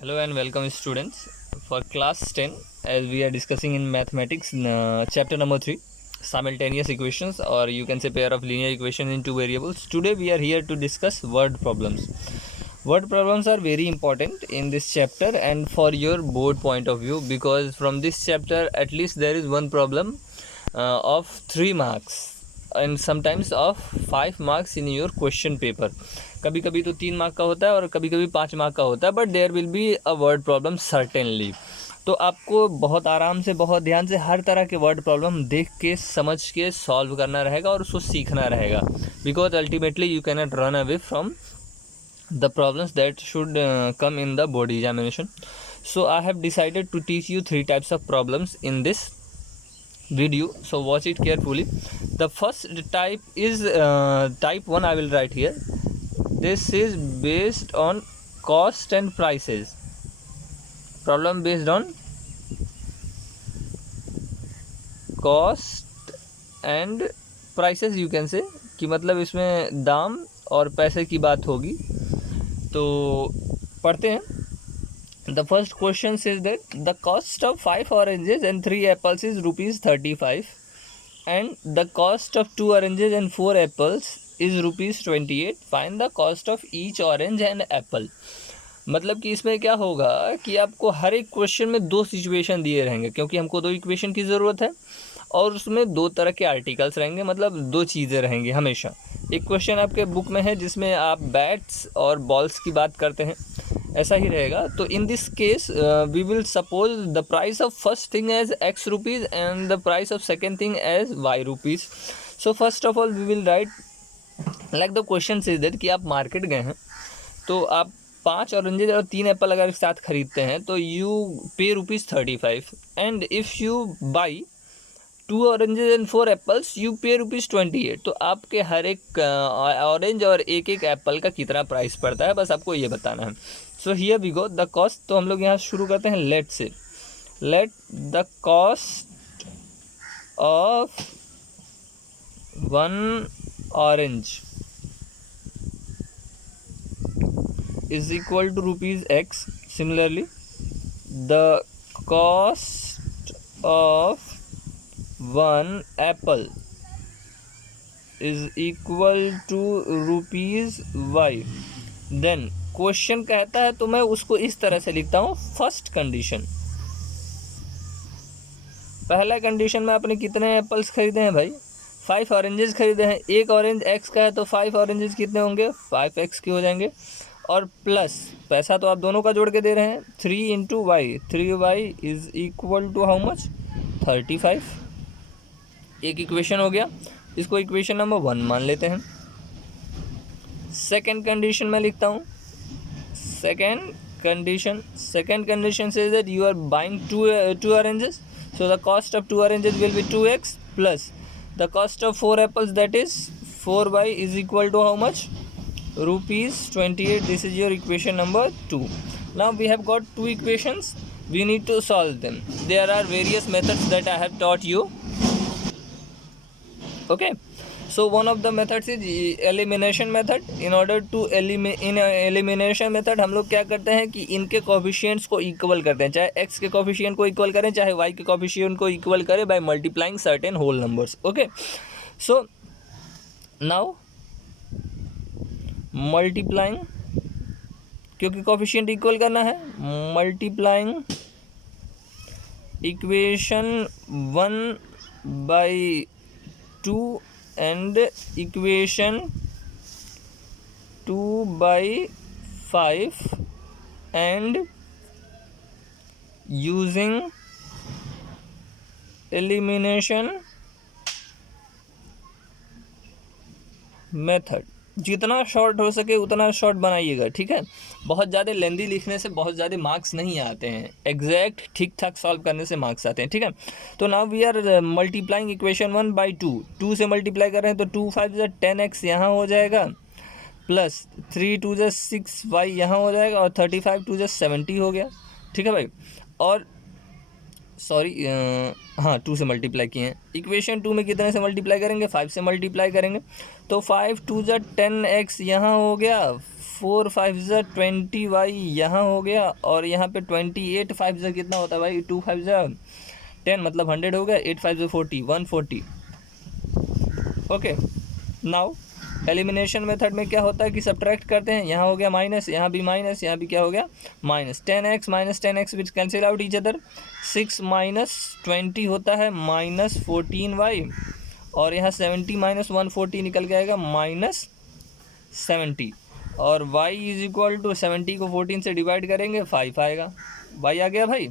Hello and welcome students for class 10 as we are discussing in mathematics chapter number 3 simultaneous equations, or you can say pair of linear equations in two variables. Today we are here to discuss word problems. Word problems are very important in this chapter and for your board point of view, because from this chapter at least there is one problem of 3 marks and sometimes of 5 marks in your question paper. कभी कभी तो 3 mark का होता है और कभी कभी 5 mark का होता है, but there will be a word problem certainly. तो आपको बहुत आराम से, बहुत ध्यान से हर तरह के वर्ड प्रॉब्लम देख के, समझ के सॉल्व करना रहेगा और उसको सीखना रहेगा, because ultimately you can not run away from the problems that should come in the board examination. So I have decided to teach you 3 types of problems in this video, so watch it carefully. The first type is type 1. I will write here. This is based on cost and prices. Problem based on cost and prices, you can say, कि मतलब इसमें दाम और पैसे की बात होगी. तो पढ़ते हैं. The first question says that the cost of 5 oranges and 3 apples is rupees 35 and the cost of 2 oranges and 4 apples is rupees 28. Find the cost of each orange and apple. मतलब कि इसमें क्या होगा कि आपको हर एक क्वेश्चन में 2 situation दिए रहेंगे, क्योंकि हमको 2 इक्वेशन की ज़रूरत है और उसमें 2 तरह के आर्टिकल्स रहेंगे, मतलब 2 चीज़ें रहेंगी हमेशा. एक क्वेश्चन आपके बुक में है जिसमें आप बैट्स और बॉल्स की बात करते हैं, ऐसा ही रहेगा. तो in this case we will suppose the price of first thing as x rupees and the price of second thing as y rupees. So first of all we will write like the question is that कि आप market गए हैं, तो आप 5 oranges और 3 Apple अगर एक साथ खरीदते हैं तो यू पे rupees 35 and if you by 2 oranges and 4 apples you पे रुपीज़ 28. तो आपके हर एक ऑरेंज और एक एक एप्पल का कितना प्राइस पड़ता है, बस आपको ये बताना है. So here we go the cost. तो हम लोग यहाँ शुरू करते हैं. Let say let the cost of 1 orange is equal to rupees x. Similarly, the cost of 1 apple is equal to rupees y. Then question कहता है तो मैं उसको इस तरह से लिखता हूँ. फर्स्ट कंडीशन, पहला कंडीशन में आपने कितने एप्पल्स खरीदे हैं भाई? 5 ऑरेंजेस खरीदे हैं. एक ऑरेंज x का है तो 5 ऑरेंजेस कितने होंगे? 5x के हो जाएंगे. और प्लस पैसा तो आप दोनों का जोड़ के दे रहे हैं. 3 into Y, 3y is equal to how much? 35. एक इक्वेशन हो गया, इसको इक्वेशन नंबर 1 मान लेते हैं. सेकेंड कंडीशन में लिखता हूँ. Second condition says that you are buying 2 oranges, so the cost of 2 oranges will be 2x plus the cost of 4 apples, that is 4y is equal to how much? Rupees 28. This is your equation number 2. Now we have got 2 equations, we need to solve them. There are various methods that I have taught you. Okay, so one of the methods is elimination method. In order to elimination method हम लोग क्या करते हैं कि इनके coefficients को equal करते हैं. चाहे x के कोफिशिएंट को इक्वल करें, चाहे y के कोफिशिएंट को इक्वल करें by multiplying certain whole numbers. Okay, so now multiplying, क्योंकि कोफिशिएंट इक्वल करना है, multiplying equation 1 by 2 and equation 2 by 5 and using elimination method. जितना शॉर्ट हो सके उतना शॉर्ट बनाइएगा, ठीक है. बहुत ज़्यादा लेंदी लिखने से बहुत ज़्यादा मार्क्स नहीं आते हैं, एग्जैक्ट ठीक ठाक सॉल्व करने से मार्क्स आते हैं, ठीक है. तो now we are multiplying equation 1 by 2 से मल्टीप्लाई कर रहे हैं, तो 2 5 10x यहाँ हो जाएगा, प्लस 3 2 6y यहाँ हो जाएगा, और 35 2 70 हो गया, ठीक है भाई. और सॉरी, हाँ 2 से मल्टीप्लाई किए हैं. इक्वेशन 2 में कितने से मल्टीप्लाई करेंगे? 5 से मल्टीप्लाई करेंगे. तो 5 2 10x यहाँ हो गया, 4 5 ज़ा 20y यहाँ हो गया, और यहाँ पे 28 5 ज़ा कितना होता है भाई, 2 5 ज़ा 10, मतलब 100 हो गया, 8 5 ज़ा 40, 140। ओके, नाउ एलिमिनेशन मेथड में क्या होता है कि सब्ट्रैक्ट करते हैं, यहाँ हो गया माइनस, यहाँ भी माइनस, यहाँ भी क्या हो गया minus. 10x minus 10x which cancel out each other. 6 minus 20 होता है माइनस 14y, और यहाँ 70 माइनस 140 निकल के आएगा माइनस 70, और y इज इक्वल टू 70 को 14 से डिवाइड करेंगे 5 आएगा। y आ गया भाई,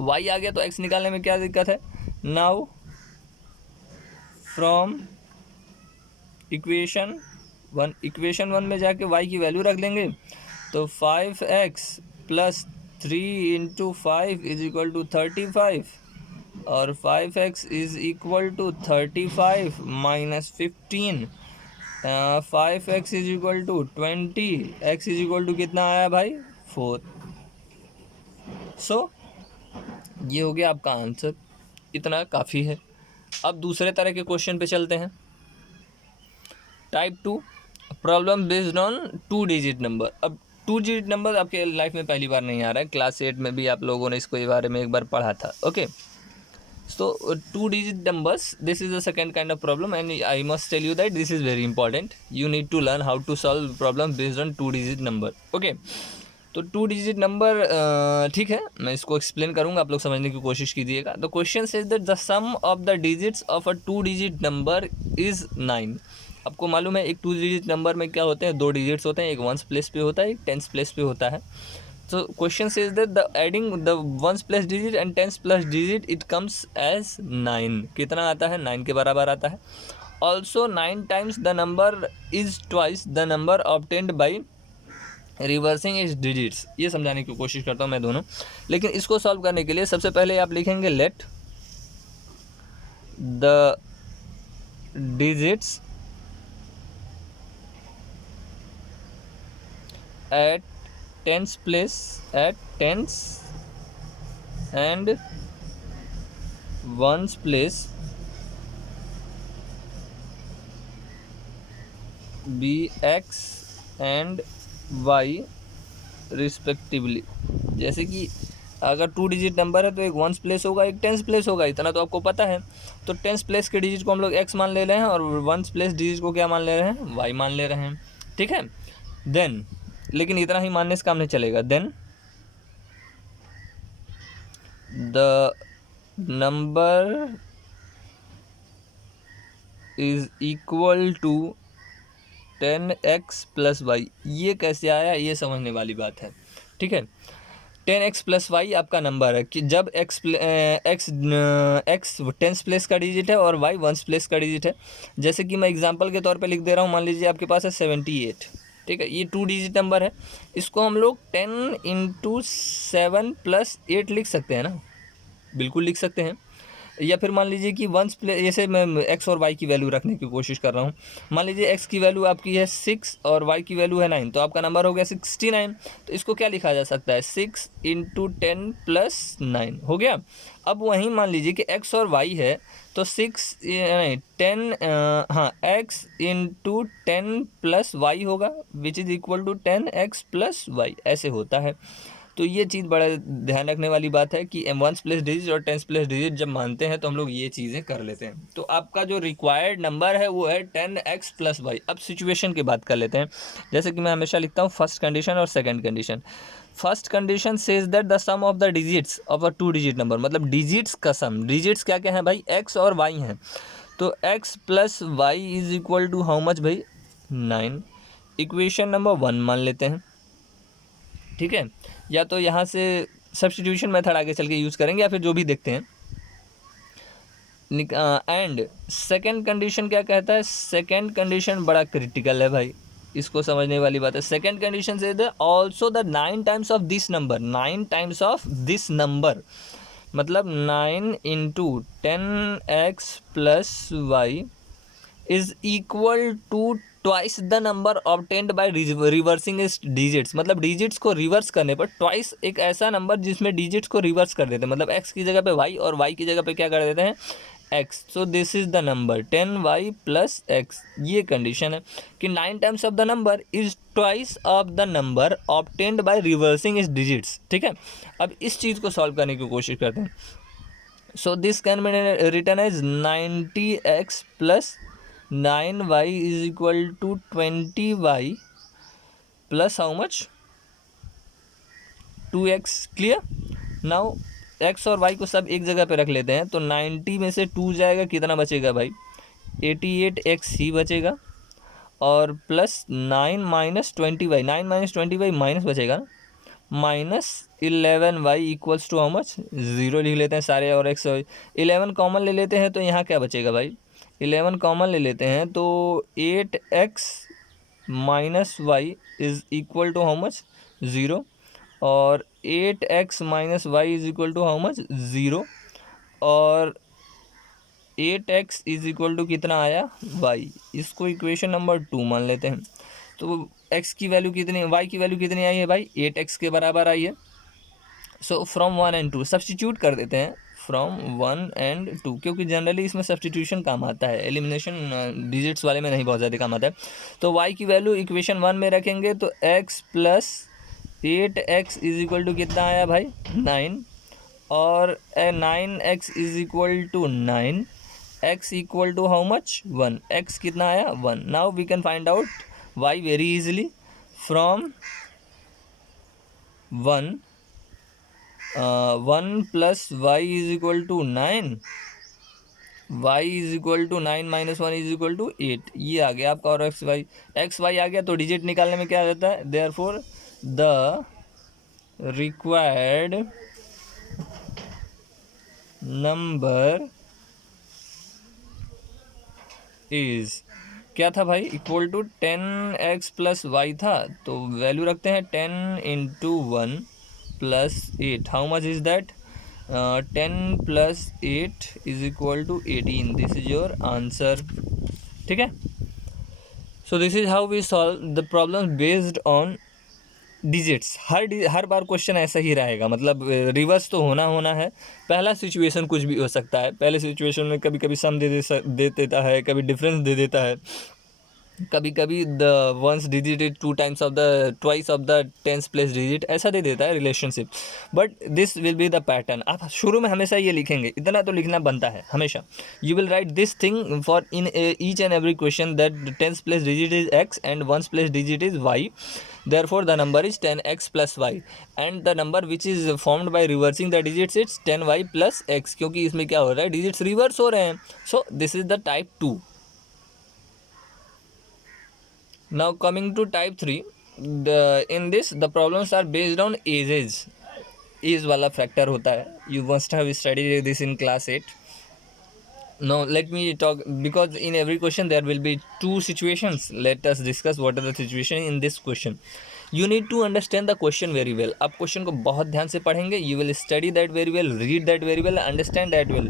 y आ गया, तो x निकालने में क्या दिक्कत है। नाउ फ्रॉम इक्वेशन वन में जाके y की वैल्यू रख लेंगे, तो 5x plus 3 into 5 is equal to 35, और 5x is equal to 35 minus 15, 5x is equal to 20, x is equal to कितना आया भाई 4। सो ये हो गया आपका आंसर, इतना काफ़ी है। अब दूसरे तरह के क्वेश्चन पे चलते हैं। Type 2 problem based on 2 digit number. अब 2 डिजिट नंबर आपके लाइफ में पहली बार नहीं आ रहा है, क्लास 8 में भी आप लोगों ने इसको बारे में एक बार पढ़ा था। Okay, so 2 digit numbers, this is the second kind of problem, and I must tell you that this is very important. You need to learn how to solve problem based on 2 digit number. Okay, तो 2 digit number ठीक है, मैं इसको explain करूंगा, आप लोग समझने की कोशिश कीजिएगा। The question says that the sum of the digits of a 2 digit number is 9। आपको मालूम है एक 2 डिजिट नंबर में क्या होते हैं, 2 डिजिट्स होते हैं, एक वंस प्लेस पे होता है, एक टेंस प्लेस पे होता है। So question says that the adding the ones place digit and tens plus digit it comes as 9। कितना आता है, 9 के बराबर आता है। Also 9 times the number is twice the number obtained by reversing its digits। ये समझाने की कोशिश करता हूँ मैं दोनों, लेकिन इसको सॉल्व करने के लिए सबसे पहले आप लिखेंगे let the digits at tens place at tens and ones place be x and y respectively. जैसे कि अगर 2 डिजिट नंबर है तो एक वंस प्लेस होगा, एक टेंस प्लेस होगा, इतना तो आपको पता है। तो टेंस प्लेस के डिजिट को हम लोग x मान ले रहे हैं, और वंस प्लेस डिजिट को क्या मान ले रहे हैं, y मान ले रहे हैं। ठीक है, देन लेकिन इतना ही मानने से काम नहीं चलेगा। Then the number is equal to 10x plus y. ये कैसे आया, ये समझने वाली बात है। ठीक है, 10x प्लस वाई आपका नंबर है कि जब x टेंस प्लेस का डिजिट है और y वंस प्लेस का डिजिट है। जैसे कि मैं एग्जांपल के तौर पे लिख दे रहा हूँ, मान लीजिए आपके पास है 78। ठीक है, ये 2 डिजिट नंबर है, इसको हम लोग 10 इंटू 7 प्लस 8 लिख सकते हैं ना, बिल्कुल लिख सकते हैं। या फिर मान लीजिए कि वंस प्लेस, जैसे मैं x और y की वैल्यू रखने की कोशिश कर रहा हूँ। मान लीजिए x की वैल्यू आपकी है 6 और y की वैल्यू है 9, तो आपका नंबर हो गया 69। तो इसको क्या लिखा जा सकता है, 6 इंटू 10 प्लस 9 हो गया। अब वहीं मान लीजिए कि x और y है, तो 6 नहीं 10 हाँ x इंटू 10 प्लस वाई होगा, which is equal to 10x plus y, ऐसे होता है। तो ये चीज़ बड़ा ध्यान रखने वाली बात है कि वंस प्लेस डिजिट और टेंस प्लेस डिजिट जब मानते हैं तो हम लोग ये चीज़ें कर लेते हैं। तो आपका जो रिक्वायर्ड नंबर है वो है 10x प्लस वाई। अब सिचुएशन की बात कर लेते हैं। जैसे कि मैं हमेशा लिखता हूँ फर्स्ट कंडीशन और second condition. First condition says that the sum of the digits of a 2 digit number, मतलब डिजिट्स का सम। डिजिट्स क्या क्या है भाई, x और y हैं। तो x plus y is equal to how much भाई, 9। इक्वेशन नंबर 1 मान लेते हैं। ठीक है, या तो यहाँ से सब्स्टिट्यूशन मेथड आगे चल के यूज़ करेंगे, या फिर जो भी देखते हैं। एंड सेकंड कंडीशन क्या कहता है, सेकंड कंडीशन बड़ा क्रिटिकल है भाई, इसको समझने वाली बात है। सेकंड कंडीशन से also the 9 times of this number, 9 times of this number, मतलब 9 into 10x plus y is equal to twice the number obtained by reversing इस डिजिट्स। मतलब डिजिट्स को रिवर्स करने पर ट्वाइस एक ऐसा नंबर जिसमें डिजिट्स को रिवर्स कर देते हैं, मतलब x की जगह पे y और y की जगह पे क्या कर देते हैं, x, so this is the number 10y plus x. ये कंडीशन है कि 9 times of the number is twice of the number obtained by reversing is digits. ठीक है, अब इस चीज़ को सॉल्व करने की कोशिश करते हैं. So this can be written as 90x plus 9y is equal to 20y plus how much 2x. Clear. Now x और y को सब एक जगह पे रख लेते हैं, तो 90 में से 2 जाएगा, कितना बचेगा भाई 88x ही बचेगा, और plus 9 minus 20y, 9 minus 20y minus बचेगा ना, minus 11y equals to how much 0 लिख लेते हैं सारे, और x 11 कॉमन ले लेते हैं, तो यहाँ क्या बचेगा भाई 11 कॉमन ले लेते हैं, तो 8x minus y is equal to how much 0, और 8x minus y is equal to how much 0, और 8x इज इक्वल टू कितना आया y. इसको इक्वेशन नंबर 2 मान लेते हैं. तो x की वैल्यू कितनी, y की वैल्यू कितनी आई है भाई 8x के बराबर आई है. सो फ्रॉम 1 and 2 सब्सटीट्यूट कर देते हैं, फ्रॉम 1 and 2, क्योंकि जनरली इसमें सब्सटीट्यूशन काम आता है, एलिमिनेशन डिजिट्स वाले में नहीं बहुत ज़्यादा काम आता है. तो y की वैल्यू इक्वेशन 1 में रखेंगे, तो x plus 8x is equal to कितना आया भाई 9, और 9x is equal to 9, x equal to how much 1, x कितना आया 1. Now we can find out y very easily from 1 plus y is equal to 9, y is equal to 9 minus 1 is equal to 8. ये आ गया आपका, और x Y आ गया, तो digit निकालने में क्या आ जाता है, therefore the required number is क्या था भाई equal to 10x plus Y था, तो वैल्यू रखते हैं 10 into 1 plus 8. How much is that 10 plus 8 is equal to 18. This is your answer. ठीक है. So this is how we solve the problem based on digits. हर बार question ऐसा ही रहेगा, मतलब रिवर्स तो होना है. पहला सिचुएशन कुछ भी हो सकता है, पहले सिचुएशन में कभी कभी सम दे देता है, कभी डिफरेंस दे देता है, कभी कभी the ones digit is 2 times of the twice of the tens place digit, ऐसा दे देता है relationship. But this will be the pattern. आप शुरू में हमेशा ये लिखेंगे, इतना तो लिखना बनता है हमेशा. You will write this thing for in each and every question that tens place digit is x and ones place digit is y. Therefore, the number is 10x plus y, and the number which is formed by reversing the digits it's 10y plus x, क्योंकि इसमें क्या हो रहा है digits reverse हो रहे हैं. So this is the type 2. Now coming to type 3, in this the problems are based on ages. Age वाला फैक्टर होता है. You must have studied this in class 8. Now let me talk, because in every question there will be 2 situations. Let us discuss what are the situation in this question. You need to understand the question very well. आप question को बहुत ध्यान से पढ़ेंगे, you will study that very well, read that very well, understand that well.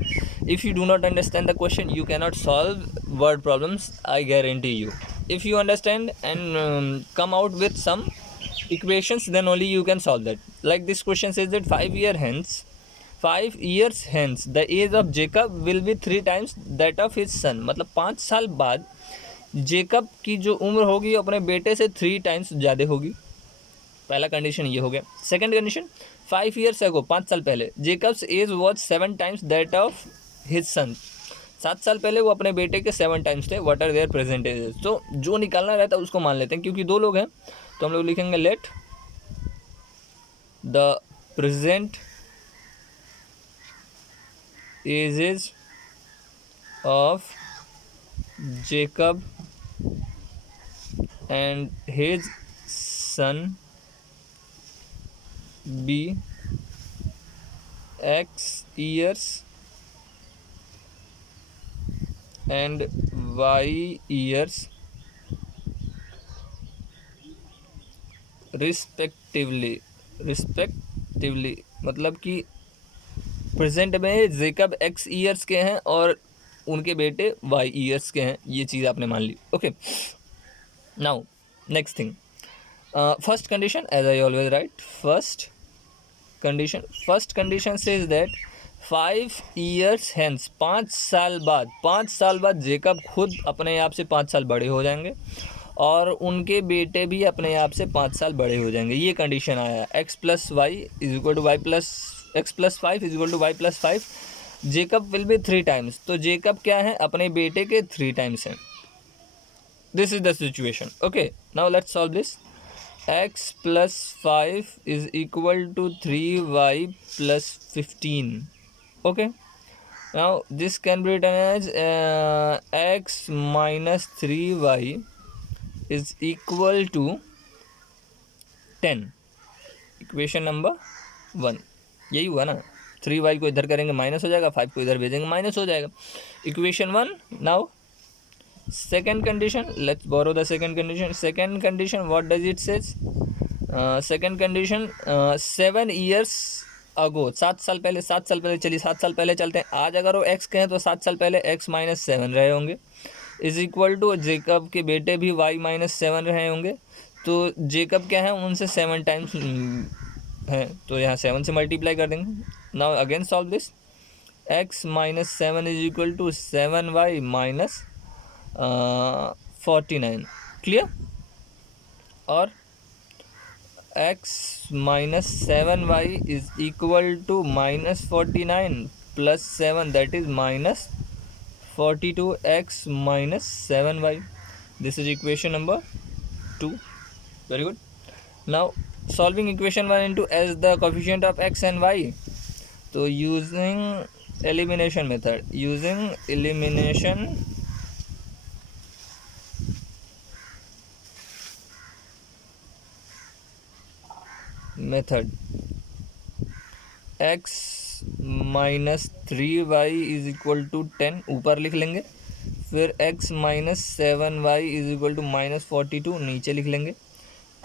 If you do not understand the question, you cannot solve word problems, I guarantee you. If you understand and come out with some equations, then only you can solve that. Like this question says that 5 years hence the age of Jacob will be 3 times that of his son. मतलब 5 साल बाद Jacob की जो उम्र होगी अपने बेटे से 3 टाइम्स ज़्यादा होगी. पहला कंडीशन ये हो गया. सेकंड कंडीशन 5 years ago 5 साल पहले Jacob's age was 7 times that of his son. 7 साल पहले वो अपने बेटे के 7 टाइम्स थे. What are their present ages. तो जो निकालना रहता है उसको मान लेते हैं, क्योंकि 2 लोग हैं तो हम लोग लिखेंगे let the present ages of Jacob and his son be X years and Y years respectively. मतलब कि प्रेजेंट में जेकब x ईयर्स के हैं और उनके बेटे y ईयर्स के हैं. ये चीज़ आपने मान ली. Okay. Now next thing, first condition as I always write. First condition says that 5 years hence, 5 साल बाद, 5 साल बाद जेकब खुद अपने आप से 5 साल बड़े हो जाएंगे और उनके बेटे भी अपने आप से 5 साल बड़े हो जाएंगे। ये कंडीशन आया, x plus y is equal to y plus x plus 5 is equal to y plus 5। Jacob will be 3 times, तो जेकब क्या है, अपने बेटे के 3 टाइम्स हैं। This is the situation. Okay, now let's solve this. x plus 5 is equal to 3y plus 15. Okay, now this can be written as x minus 3y is equal to 10. Equation number 1 यही हुआ ना, 3y को इधर करेंगे minus हो जाएगा, 5 को इधर भेजेंगे माइनस हो जाएगा। Equation 1। Now second condition, let's borrow the second condition. Second condition, what does it says? Second condition, 7 years ago, 7 साल पहले, 7 साल पहले, चलिए 7 साल पहले चलते हैं। आज अगर वो x कहें तो 7 साल पहले x माइनस 7 रहे होंगे, इज इक्वल टू जेकब के बेटे भी y माइनस 7 रहे होंगे। तो जेकब क्या है, उनसे 7 टाइम्स है, तो यहाँ 7 से मल्टीप्लाई कर देंगे। Now again solve this. x minus 7 is equal to 7y minus 49, clear. और x minus 7y is equal to minus 49 plus 7, that is minus 42 x minus 7y। This is equation number 2। Very good. Now solving equation 1 into as the coefficient of x and y, तो using elimination method, using elimination method, x minus 3y is equal to 10 ऊपर लिख लेंगे, फिर x minus 7y is equal to minus 42 नीचे लिख लेंगे।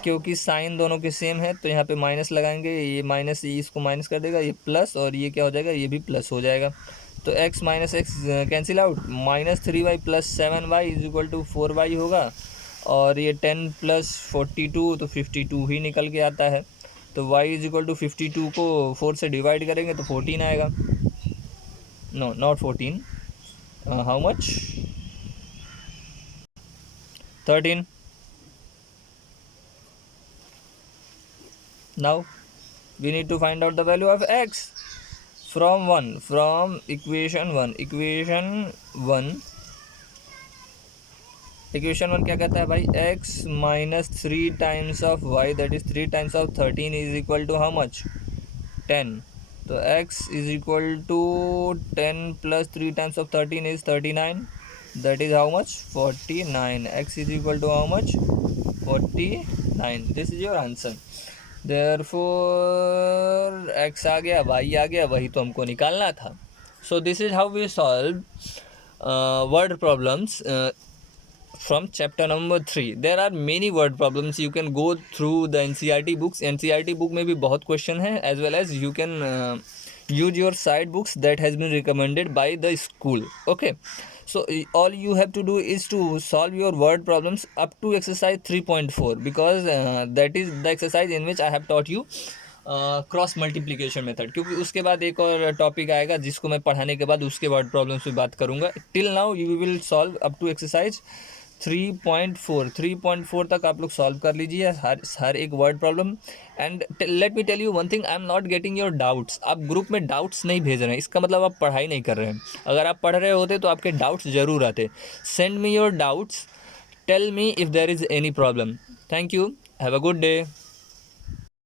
क्योंकि sign दोनों के सेम है तो यहाँ पे माइनस लगाएंगे, ये माइनस, ये इसको माइनस कर देगा, ये प्लस, और ये क्या हो जाएगा, ये भी प्लस हो जाएगा। तो x minus x cancel out, minus 3y plus 7y is equal to 4y होगा, और ये 10 प्लस 42 तो 52 ही निकल के आता है। तो y इज इक्वल टू 52 को 4 से डिवाइड करेंगे तो 14 आएगा। No, not 14, how much, 13। Now we need to find out the value of x from 1, from equation 1। Equation 1 क्या कहता है भाई, x minus 3 times of y, that is 3 times of 13 is equal to how much, 10। तो x is equal to 10 plus 3 times of 13 is 39, that is how much, 49। x is equal to how much, 49। This is your answer. Therefore x आ गया, y आ गया, वही तो हमको निकालना था। So this is how we solve word problems from chapter number 3. There are many word problems, you can go through the NCERT books. NCERT book में भी बहुत question है, as well as you can use your side books that has been recommended by the school. Okay, so all you have to do is to solve your word problems up to exercise 3.4, because that is the exercise in which I have taught you cross multiplication method. क्योंकि उसके बाद एक और topic आएगा जिसको मैं पढ़ाने के बाद उसके वर्ड प्रॉब्लम्स पे बात करूंगा। Till now you will solve up to exercise 3.4 तक आप लोग सॉल्व कर लीजिए हर एक word problem. And let me tell you one thing, I am not getting your doubts. आप ग्रुप में डाउट्स नहीं भेज रहे हैं, इसका मतलब आप पढ़ाई नहीं कर रहे हैं। अगर आप पढ़ रहे होते तो आपके डाउट्स ज़रूर आते। Send me your doubts, tell me if there is any problem. Thank you, have a good day.